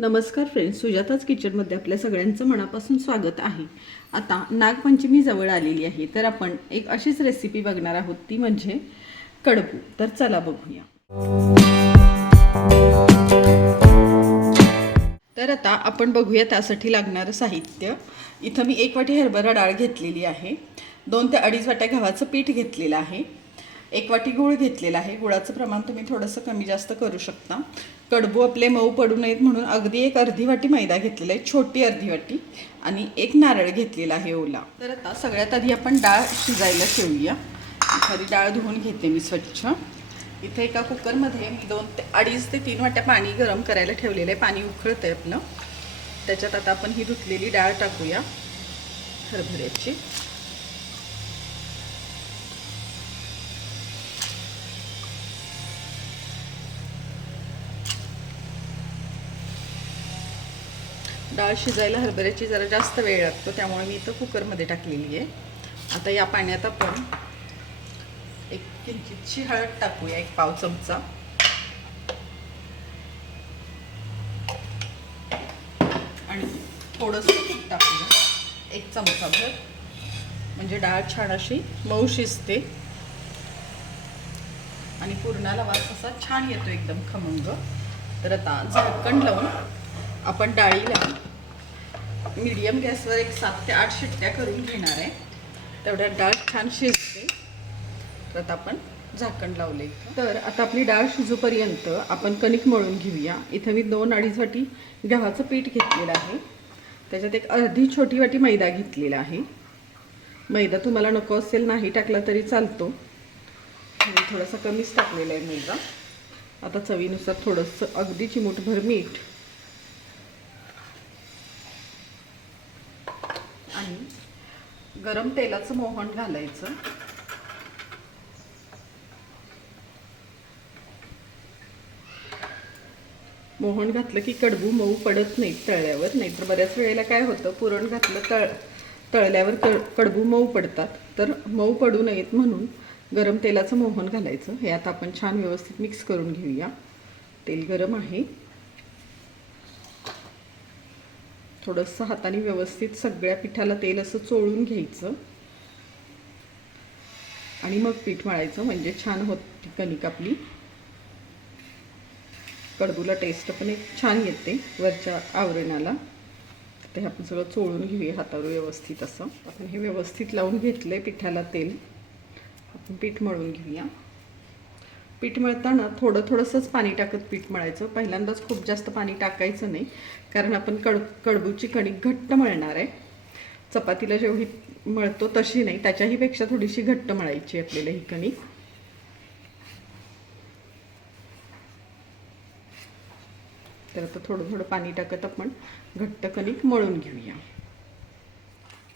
नमस्कार फ्रेंड्स सुजाताच किचनमध्ये आपल्या सगळ्यांचं मनापासून स्वागत आहे. आता नागपंचमी जवळ आलेली आहे तर आपण एक अशीच रेसिपी बघणार आहोत ती म्हणजे कडबू तर चला बघूया. तर आता आपण बघूया त्यासाठी लागणारं साहित्य. इथं मी एक वाटी हरभरा डाळ घेतलेली आहे. दोन ते अडीच वाट्या गव्हाचं पीठ घेतलेलं आहे. एक वाटी गूळ घेतलेला आहे. गुळाचं प्रमाण तुम्ही थोडंसं कमी जास्त करू शकता. कडबू आपले मऊ पडू नयेत म्हणून अगदी एक अर्धी वाटी मैदा घेतलेला आहे. छोटी अर्धी वाटी आणि एक नारळ घेतलेला आहे ओला. तर आता सगळ्यात आधी आपण डाळ शिजायला ठेवूया. एखादी डाळ धुवून घेते मी स्वच्छ. इथे एका कुकरमध्ये मी दोन ते अडीच ते तीन वाट्या पाणी गरम करायला ठेवलेलं आहे. पाणी उखळतं आहे आपलं. त्याच्यात आता आपण ही धुतलेली डाळ टाकूया. हरभऱ्याची. डाळ शिजायला हरभऱ्याची जरा जास्त वेळ लागतो त्यामुळे मी इथं कुकरमध्ये टाकलेली आहे. आता या पाण्यात आपण एक किंचितशी हळद टाकूया एक पाव चमचा. आणि थोडंसं तूप टाकूया एक चमचाभर म्हणजे डाळ छान अशी मऊ शिजते. आणि पुरणाला वास असा छान येतो एकदम खमंग. तर आता झाकण लावून आपण डाळीला मीडियम गॅसवर एक सात ते आठ शिट्ट्या करून घेणार आहे. तेवढ्यात डाळ छान शिजते. तर आता आपण झाकण लावले तर आता आपली डाळ शिजूपर्यंत आपण कणिक मळून घेऊया. इथं मी दोन अडीच वाटी गव्हाचं पीठ घेतलेलं आहे. त्याच्यात एक अर्धी छोटी वाटी मैदा घेतलेला आहे. मैदा तुम्हाला नको असेल नाही टाकला तरी चालतो. थोडासा कमीच टाकलेला आहे मैदा. आता चवीनुसार थोडंसं अगदी चिमूटभर मीठ आणि गरम तेलाचं मोहन घालायचं. मोहन घातलं की कडबू मऊ पडत नाही तळल्यावर नाहीतर बऱ्याच वेळेला काय होतं पुरण घातलं तळ तळल्यावर कड कडबू मऊ पडतात. तर मऊ पडू नयेत म्हणून गरम तेलाचं मोहन घालायचं. हे आता आपण छान व्यवस्थित मिक्स करून घेऊया. तेल गरम आहे. थोडंसं हाताने व्यवस्थित सगळ्या पिठाला तेल असं चोळून घ्यायचं. आणि मग पीठ मळायचं म्हणजे छान होत कणिक आपली. कडबूला टेस्ट पण एक छान येते वरच्या आवरणाला. ते आपण सगळं चोळून घेऊया हातावर व्यवस्थित असं. आपण हे व्यवस्थित लावून घेतलं आहे पिठाला तेल. आपण पीठ मळून घेऊया. पीठ मळताना थोडं थोडंसंच पाणी टाकत पीठ मळायचं. पहिल्यांदाच खूप जास्त पाणी टाकायचं नाही कारण आपण कड कडबूची कणिक घट्ट मळणार आहे. चपातीला जेवढी मळतो तशी नाही त्याच्याहीपेक्षा थोडीशी घट्ट मळायची आपल्याला ही कणिक. तर आता थोडं थोडं पाणी टाकत आपण घट्ट कणिक मळून घेऊया.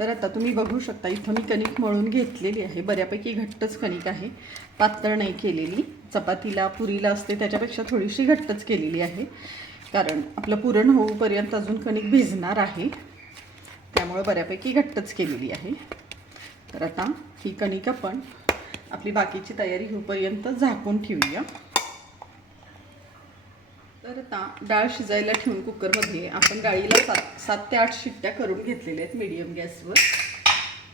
तर आता तुम्ही बघू शकता इथं मी कणिक मळून घेतलेली आहे. बऱ्यापैकी घट्टच कणिक आहे. पातळ नाही केलेली. चपातीला पुरीला असते त्याच्यापेक्षा थोडीशी घट्टच केलेली आहे. कारण आपलं पुरण होऊपर्यंत अजून कणिक भिजणार आहे. त्यामुळे बऱ्यापैकी घट्टच केलेली आहे. तर आता ही कणिक आपण आपली बाकीची तयारी होईपर्यंत झाकून ठेवूया. तर आता डाळ शिजायला ठेवून कुकरमध्ये आपण डाळीला सात सात ते आठ शिट्ट्या करून घेतलेल्या आहेत मीडियम गॅसवर.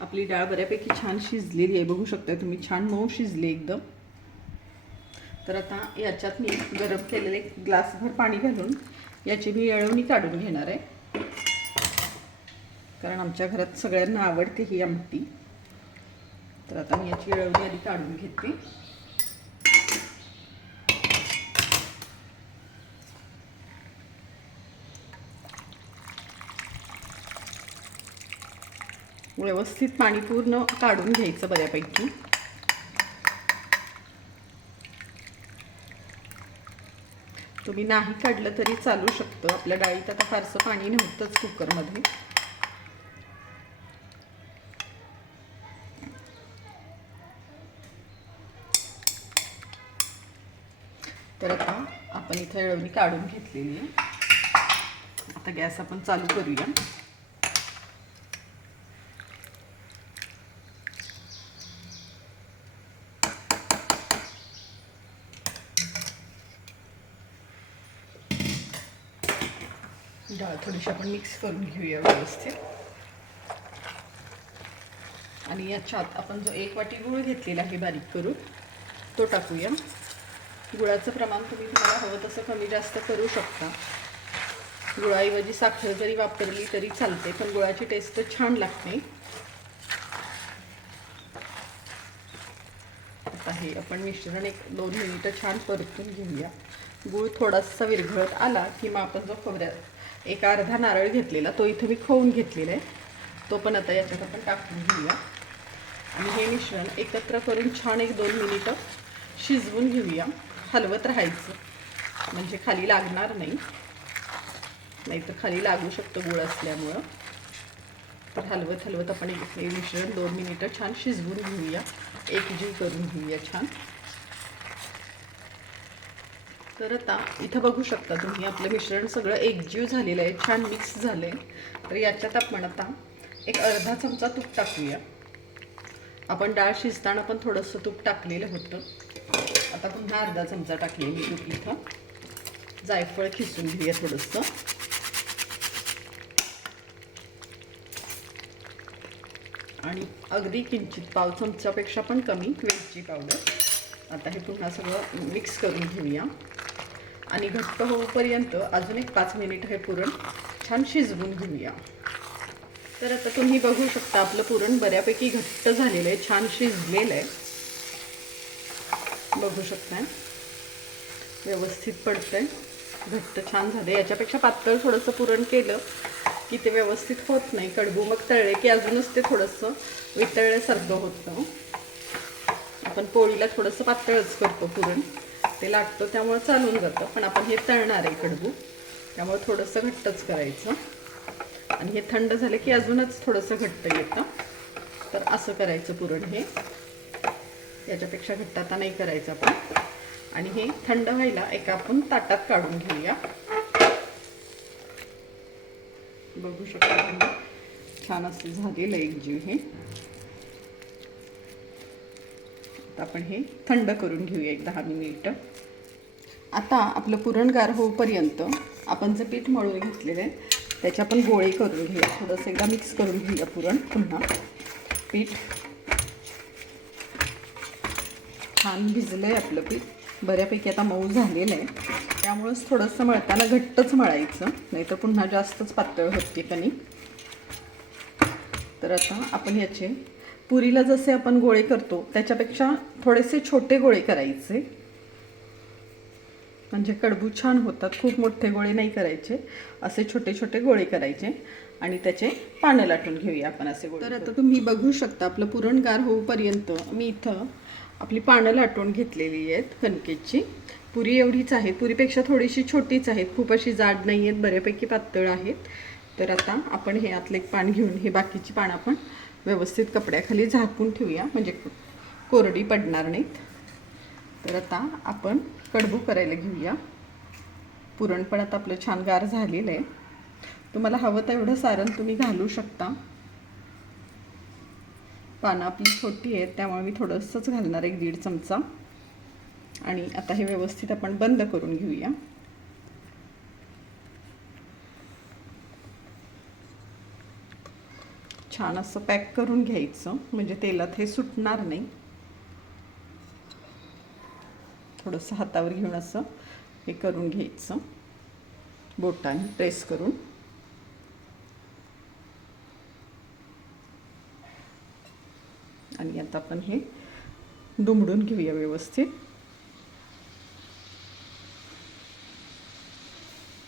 आपली डाळ बऱ्यापैकी छान शिजलेली आहे. बघू शकता तुम्ही छान मऊ शिजले एकदम. तर आता याच्यात मी गरम केलेले एक ग्लासभर पाणी घालून याची मी येळवणी काढून घेणार आहे. कारण आमच्या घरात सगळ्यांना आवडते ही आमटी. तर आता मी याची येळवणी आधी काढून घेते. व्यवस्थित पाणी पूर्ण काढून घ्यायचं बऱ्यापैकी. तुम्ही नाही काढलं तरी चालू शकतं. आपल्या डाळीत आता फारसं पाणी नव्हतंच कुकरमध्ये. तर आता आपण इथं येळवणी काढून घेतलेली आहे. आता गॅस आपण चालू करूया डाळ थोडीशी आपण मिक्स करून घेऊया व्यवस्थित. आणि याच्यात आपण जो एक वाटी गूळ घेतलेला आहे बारीक करून तो टाकूया. गुळाचं प्रमाण तुम्ही तुम्हाला हवं तसं कमी जास्त करू शकता. गुळाऐवजी साखर जरी वापरली तरी चालते पण गुळाची टेस्ट छान लागते. आता हे आपण मिश्रण एक दोन मिनिटं छान परतून घेऊया. गूळ थोडासा विरघळत आला की मग आपण जो खोबऱ्या एक अर्धा नारळ घेतलेला तो इथं मी खोवून घेतलेला आहे. तो पण आता याच्यात आपण टाकून घेऊया. आणि हे मिश्रण एकत्र करून छान एक दोन मिनिटं शिजवून घेऊया. हलवत राहायचं. म्हणजे खाली लागणार नाही. नाहीतर खाली लागू शकतो गुळ असल्यामुळं. तर हलवत हलवत आपण एक हे मिश्रण दोन मिनिटं छान शिजवून घेऊया. एकजीव करून घेऊया छान. तर आता इथं बघू शकता तुम्ही आपलं मिश्रण सगळं एकजीव झालेलं आहे छान मिक्स झालं आहे तर याच्यात आपण आता एक अर्धा चमचा तूप टाकूया. आपण डाळ शिजताना पण थोडंसं तूप टाकलेलं होतं. आता पुन्हा अर्धा चमचा टाकले मी तूप इथं. जायफळ खिसून घेऊया थोडंसं. आणि अगदी किंचित पाव चमच्यापेक्षा पण कमी वेलची पावडर. आता हे पुन्हा सगळं मिक्स करून घेऊया. आणि घट्ट होऊपर्यंत अजून एक पाच मिनिट हे पुरण छान शिजवून घेऊया. तर आता तुम्ही बघू शकता आपलं पुरण बऱ्यापैकी घट्ट झालेलं आहे छान शिजलेलं आहे. बघू शकताय. व्यवस्थित पडतंय. घट्ट छान झालं याच्यापेक्षा पातळ थोडंसं पुरण केलं की ते व्यवस्थित होत नाही. कडबू मग तळले की अजूनच ते थोडंसं वितळल्यासारखं होतं. आपण पोळीला थोडंसं पातळच करतो पुरण. ते लागतं त्यामुळं चालून जातं. पण आपण हे तळणार आहे कडबू. त्यामुळे थोडंसं घट्टच करायचं. आणि हे थंड झालं की अजूनच थोडंसं घट्ट येतं. तर असं करायचं पुरण हे. याच्यापेक्षा घट्ट आता नाही करायचं आपण. आणि हे थंड व्हायला एका आपण ताटात काढून घेऊया. बघू शकता तुम्ही. छान असं झालेलं एक जीव हे. आता आपण हे थंड करून घेऊया एक दहा मिनिटं. आता आपलं पुरण गार होऊपर्यंत आपण जे पीठ मळून घेतलेलं आहे त्याच्या आपण गोळे करून घेऊया. थोडंसं एकदा मिक्स करून घेऊया पुरण पुन्हा. पीठ छान भिजलं आहे आपलं पीठ. बऱ्यापैकी आता मऊ झालेलं आहे. त्यामुळंच थोडंसं मळताना घट्टच मळायचं नाही तर पुन्हा जास्तच पातळ होते कणी तर आता आपण याचे पुरीला जसे आपण गोळे करतो त्याच्यापेक्षा थोडेसे छोटे गोळे करायचे. म्हणजे कडबू छान होतात खूप मोठे गोळे नाही करायचे. असे छोटे छोटे गोळे करायचे आणि त्याचे पानं लाटून घेऊया आपण असे गोळे तर आता तुम्ही बघू शकता आपलं पुरण गार होऊपर्यंत मी इथं आपली पानं लाटून घेतलेली आहेत कणकेची. पुरी एवढीच आहे पुरीपेक्षा थोडीशी छोटीच आहेत खूप अशी जाड नाही आहेत बऱ्यापैकी पातळ आहेत. तर आता आपण हे आतलं एक पान घेऊन हे बाकीची पानं आपण व्यवस्थित कपड्याखाली झाकून ठेवूया म्हणजे कोरडी पडणार नाहीत. तर आता आपण कडबू करायला घेऊया. पुरण पण आता आपलं छान गार झालेलं आहे. तुम्हाला हवं तेवढं सारण तुम्ही घालू शकता. पानं आपली छोटी आहेत त्यामुळे मी थोडंसंच घालणार एक दीड चमचा. आणि आता हे व्यवस्थित आपण बंद करून घेऊया. छान असं पॅक करून घ्यायचं. म्हणजे तेलात हे सुटणार नाही. थोडंसं हातावर घेऊन असं हे करून घ्यायचं. बोटाने प्रेस करून. आणि आता आपण हे दुमडून घेऊया व्यवस्थित.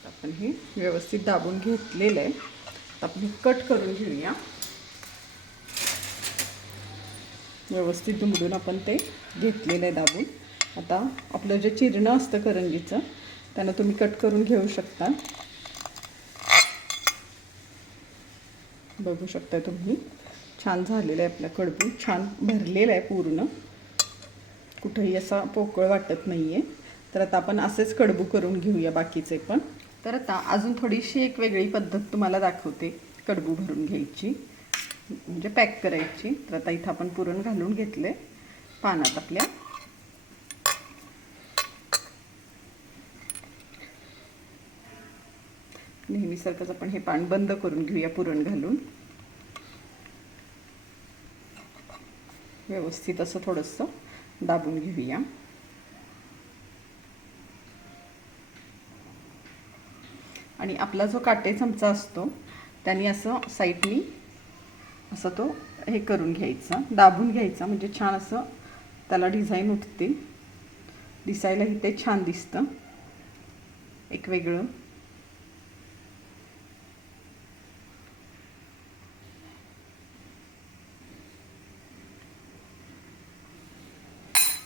आपण हे व्यवस्थित दाबून घेतलेलं आहे. आपण हे कट करून घेऊया. व्यवस्थित दुमडून आपण ते घेतलेलं आहे दाबून. आता आपलं जे चिरणं असतं करंजीचं त्यानं तुम्ही कट करून घेऊ शकता. बघू शकता तुम्ही. छान झालेलं आहे आपलं कडबू. छान भरलेलं आहे पूर्ण. कुठंही असा पोकळ वाटत नाही आहे तर आता आपण असेच कडबू करून घेऊया बाकीचे पण. तर आता अजून थोडीशी एक वेगळी पद्धत तुम्हाला दाखवते कडबू भरून घ्यायची. म्हणजे पॅक करायची. तर आता इथं आपण पुरण घालून घेतले पानात आपल्या. नेहमीसारखंच आपण हे पान बंद करून घेऊया पुरण घालून. व्यवस्थित असं थोडंसं दाबून घेऊया. आणि आपला जो काटे चमचा असतो त्याने असं साईडनी असं तो हे करून घ्यायचा. दाबून घ्यायचा. म्हणजे छान असं त्याला डिझाईन उठते दिसायलाही ते छान दिसतं. एक वेगळं.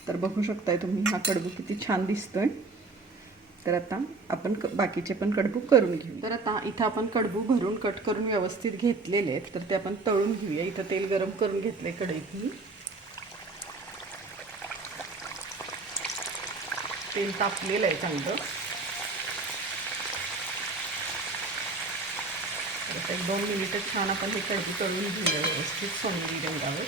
तर बघू शकताय तुम्ही हा कडबू किती छान दिसतोय. तर आता आपण क- बाकीचे पण कडबू करून घेऊ. तर आता इथं आपण कडबू भरून कट करून व्यवस्थित घेतलेले आहेत. तर ते आपण तळून घेऊया. इथं तेल गरम करून घेतले कढईत मी तेल तापलेलं आहे चांगलं. एक दोन मिनिटं छान आपण हे कडबू तळून घेऊया व्यवस्थित सोनेरी रंगावर.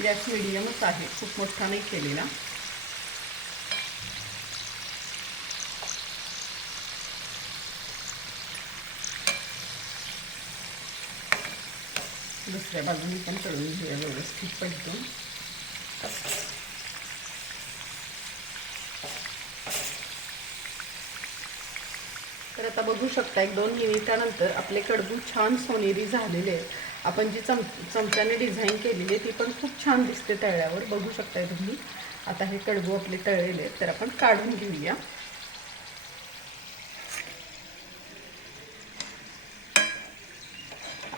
गॅस मिडियमच आहे. खूप मोठा नाही केलेला. दुसऱ्या बाजूने पण तळून घेऊया व्यवस्थित पलटून तर आता बघू शकता एक दोन मिनिटानंतर आपले कडबू छान सोनेरी झालेले आहेत. आपण जी चम चमच्याने डिझाईन केलेली आहे ती पण खूप छान दिसते तळल्यावर बघू शकताय तुम्ही. आता हे कडबू आपले तळलेले आहेत तर आपण काढून घेऊया.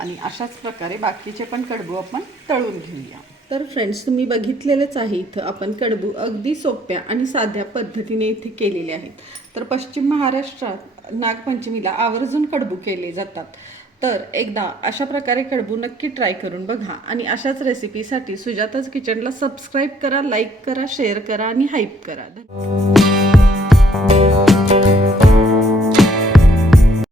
आणि अशाच प्रकारे बाकीचे पण कडबू आपण तळून घेऊया. तर फ्रेंड्स तुम्ही बघितलेलेच आहे इथं आपण कडबू अगदी सोप्या आणि साध्या पद्धतीने इथे केलेले आहेत. तर पश्चिम महाराष्ट्रात नागपंचमीला आवर्जून कडबू केले जातात. तर एकदा अशा प्रकारे कडबू नक्की ट्राय करून बघा. आणि अशाच रेसिपीसाठी सुजाताच किचनला सबस्क्राईब करा लाईक करा शेअर करा आणि हाईप करा. धन्यवाद.